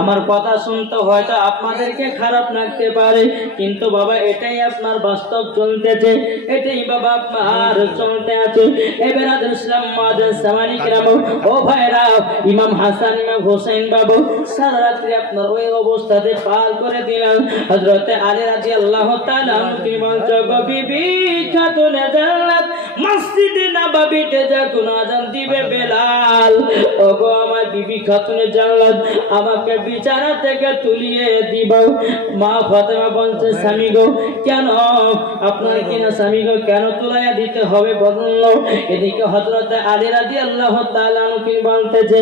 আমার কথা শুনতে হয়তো আপনাদেরকে খারাপ লাগতে পারে, কিন্তু বাবা এটাই আপনার বাস্তব চলতেছে, এটাই বাবা আপনার চলতে আছে। এবার ইসলাম মাদার সামানি কেরাম, ও ভাইরা, ইমাম হাসান ইমাম হোসেন বাবু সারা রাত্রি আপনার ওই অবস্থাতে পার করে দিলেন। হযরতে আলী রাদিয়াল্লাহু তাআলা তিনি বলছেন, বিবি খাতুনে জান্নাত মসজিদে নববীতে যখন আযান দিবে বেলাল, ওগো আমার বিবি খাতুনে জান্নাত আমাকে বিছানা থেকে তুলিয়ে দিব। মা ফাতেমা বলছে, স্বামী গো কেন আপনার কিনা স্বামী গো কেন তুলাইয়া দিতে হবে বলল। এদিকে হযরতে আলী রাদিয়াল্লাহু তাআলা তিনি বলতেছে,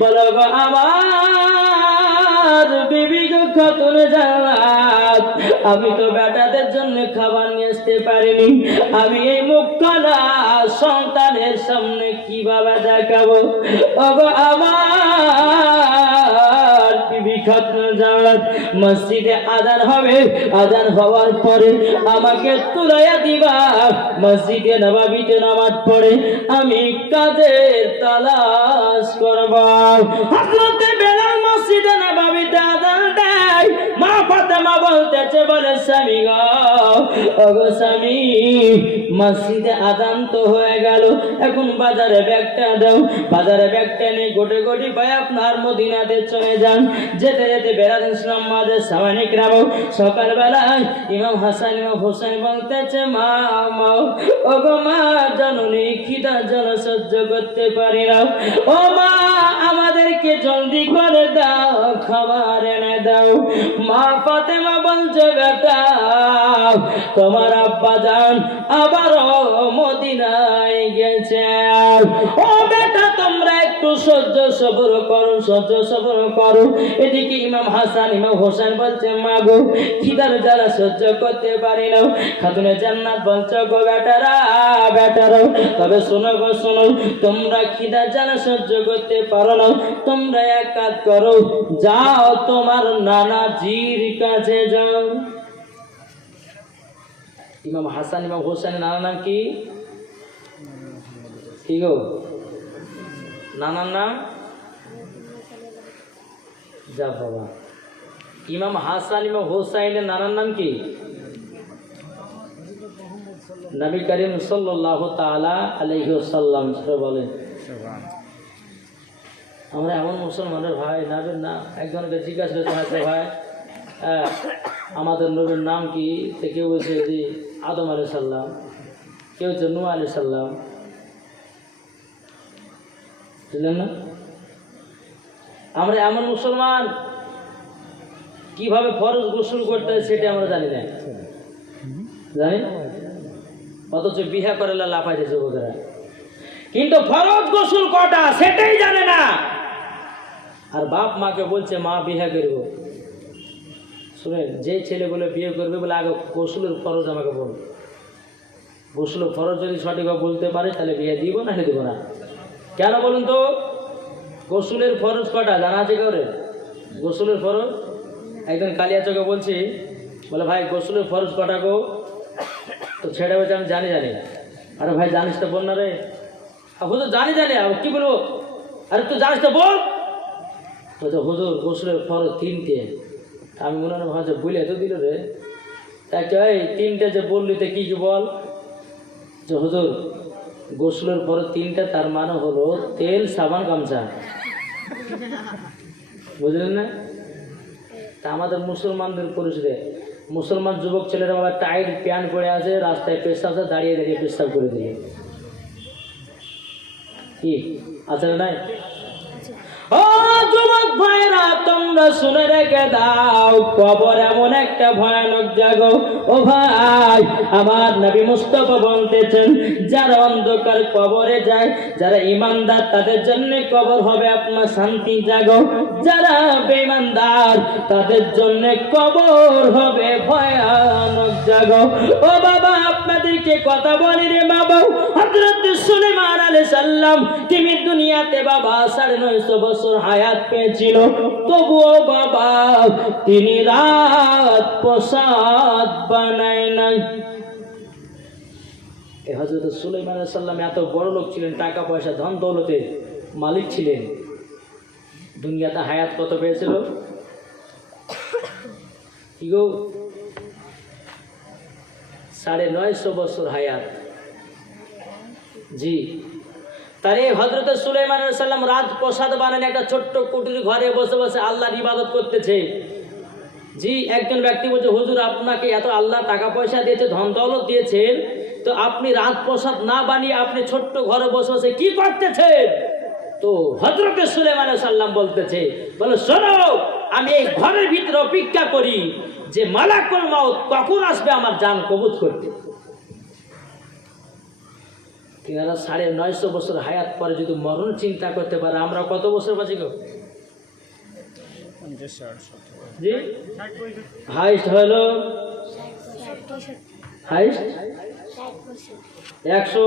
বলো গো আমার বিবি গো খাতুনে জান্নাত, আমি তো বেটাদের জন্য খাবার নিয়ে আসতে পারিনি, আমি এই মুখখানা সন্তানের সামনে কিভাবে দেখাবো। ওগো আমার বিবি খাতুনে জান্নাত, মসজিদে আযান হবে, আযান হওয়ার পরে আমাকে তুলাইয়া দিবা, মসজিদে নববীতে নামাজ পড়ে আমি কাদের তালাশ করব। হযরতে বেলাল মসজিদে নববীতে আযান দেয়, মা ফাতেমা বলতেছে, বলে স্বামী গো, ওগো স্বামী মসজিদে আযান তো হয়ে গেল, এখন বাজারে ব্যাগটা দাও, বাজারে ব্যাগটা নিয়ে গোটে গোটি ভাই আপনার মদিনাতে চলে যান। যেতে যেতে বেরাদ ইসলাম মাঝে সামানিক রাম, সকালবেলায় ইমাম হাসান ইমাম হোসেন বলতেছে, মা মা ওগো মা জননী খিদা জন সহ্য করতে পারি না, ও মা আমাদেরকে জলদি করে দাও, খাবার এনে দাও। মা ফাতেমা বলছে, বেটা তোমার আব্বা জান আবারও মদিনায় গেছে, ও বেটা তোমরা একটু সহ্য সবর করো, সহ্য সবর করো। এদিকে ইমাম হাসান ইমাম হোসেন বলছে, মা গো খিদার যারা সহ্য করতে পারি না, খাতুনে জান্নাত বলছে, গো বেটারা বেটারা তবে শোনো গো শোনো, তোমরা খিদা যারা সহ্য করতে পারো না, তোমরা এক কাজ করো, যাও তোমার নানাজির কাছে যাও। ইমাম হাসান ইমাম হোসেন নানার নাম কি? কি গো নানার নাম? যা বাবা, ইমাম হাসান ইমাম হোসেনের নানার নাম কি? নবী করিম সাল্লাল্লাহু তাআলা আলাইহি ওয়াসাল্লাম বলেন। আমরা এমন মুসলমানের ভাই নবীর নাম একজনকে জিজ্ঞাসা করতে ভাই আমাদের নবীর নাম কি? কেউ বলছে যে আদম আলাইহিস সালাম, কেউ হচ্ছে নূহ আলাইহিস সালাম, বুঝলেন না? আমরা এমন মুসলমান, কিভাবে ফরজ গোসল করতে হয় সেটা আমরা জানি না, জানি অথচ বিহা করে লাফাইছে যুবকেরা, কিন্তু ফরজ গোসল কটা সেটাই জানে না। আর বাপ মাকে বলছে মা বিহা করবো, শুনেন যে ছেলে বলে বিয়ে করবে বলে আগে গোসলের ফরজ আমাকে বলুন, গোসলের ফরজ যদি সঠিকভাবে বলতে পারে তাহলে বিয়ে দিব না দিব না। কেন বলুন তো? গোসলের ফরজ কটা জানা আছে করে? গোসলের ফরজ একজন কালিয়াচকে বলছি, বলে ভাই গোসলের ফরজ কটা গো? তো ছেড়ে বলছে আমি জানি জানি। আরে ভাই জানিস তো বল না রে। হুজুর জানি জানি, কি বলবো? আরে তুই জানিস তো বল। বলছে হুজুর গোসলের ফরজ তিনটে। আমি মনে হয় ভাবছি বলে তো দিল রে, তাকে এই তিনটে যে বললি তো কি কি বল? যে হুজুর গোসলের ফরজ তিনটা, তার মানে হলো তেল সাবান গামছা, বুঝলেন না? তা আমাদের মুসলমানদের পরিচয়, মুসলমান যুবক ছেলেরা বাবা টাইট প্যান্ট পরে আছে, রাস্তায় পেশাব দাঁড়িয়ে দাঁড়িয়ে পেশাব করে দিলে কি আছে না? নাই? ও যুবক ভাইরা তোমরা শুনে রেখে দাও, কবর এমন একটা ভয়ানক জায়গা। ও ভাই আমার নবী মুস্তাফা বলতেছেন, যারা অন্ধকার কবরে যায়, যারা ঈমানদার তাদের জন্য কবর হবে আপনার শান্তি জায়গা, যারা বেঈমানদার তাদের জন্য কবর হবে ভয়ানক জায়গা। ও বাবা আপনাদেরকে কথা বলি রে বাবা, হযরত সুলাইমান আলাইহিস সালাম তিনি দুনিয়াতে বাবা 950 বছর হায়াত পেয়েছিল, তবুও বাবা তিনি রাত প্রসাদ বানায় নাই। এই হযরত সুলাইমান আলাইহিস সালাম এত বড় লোক ছিলেন, টাকা পয়সা ধন দৌলতের মালিক ছিলেন, দুনিয়াতে হায়াত কত পেয়েছিল? কি গো, 950 বছর হায়াত। জি, তারে হযরত সুলাইমান আলাইহিস সালাম রাজপ্রাসাদ বানান, একটা ছোট্ট কুটির ঘরে বসে বসে আল্লাহর ইবাদত করতেছে। জি, একজন ব্যক্তি বলছে, হুজুর আপনাকে এত আল্লাহ টাকা পয়সা দিয়েছে, ধন দৌলত দিয়েছেন, তো আপনি রাজপ্রাসাদ না বানিয়ে আপনি ছোট্ট ঘরে বসে বসে কি করতেছেন? তো হযরত সুলাইমান আলাইহিস সালাম বলতেছে, বলে শোনো, আমি এই ঘরের ভিতরে অপেক্ষা করি যে মালাকুল মাউত কখন আসবে আমার জান কবজ করতে। তিনারা 950 বছর হায়াত পরে যদি মরণ চিন্তা করতে পারে, আমরা কত বছর বাঁচি গো? জি, হাইস্ট হলো হাইস্ট 100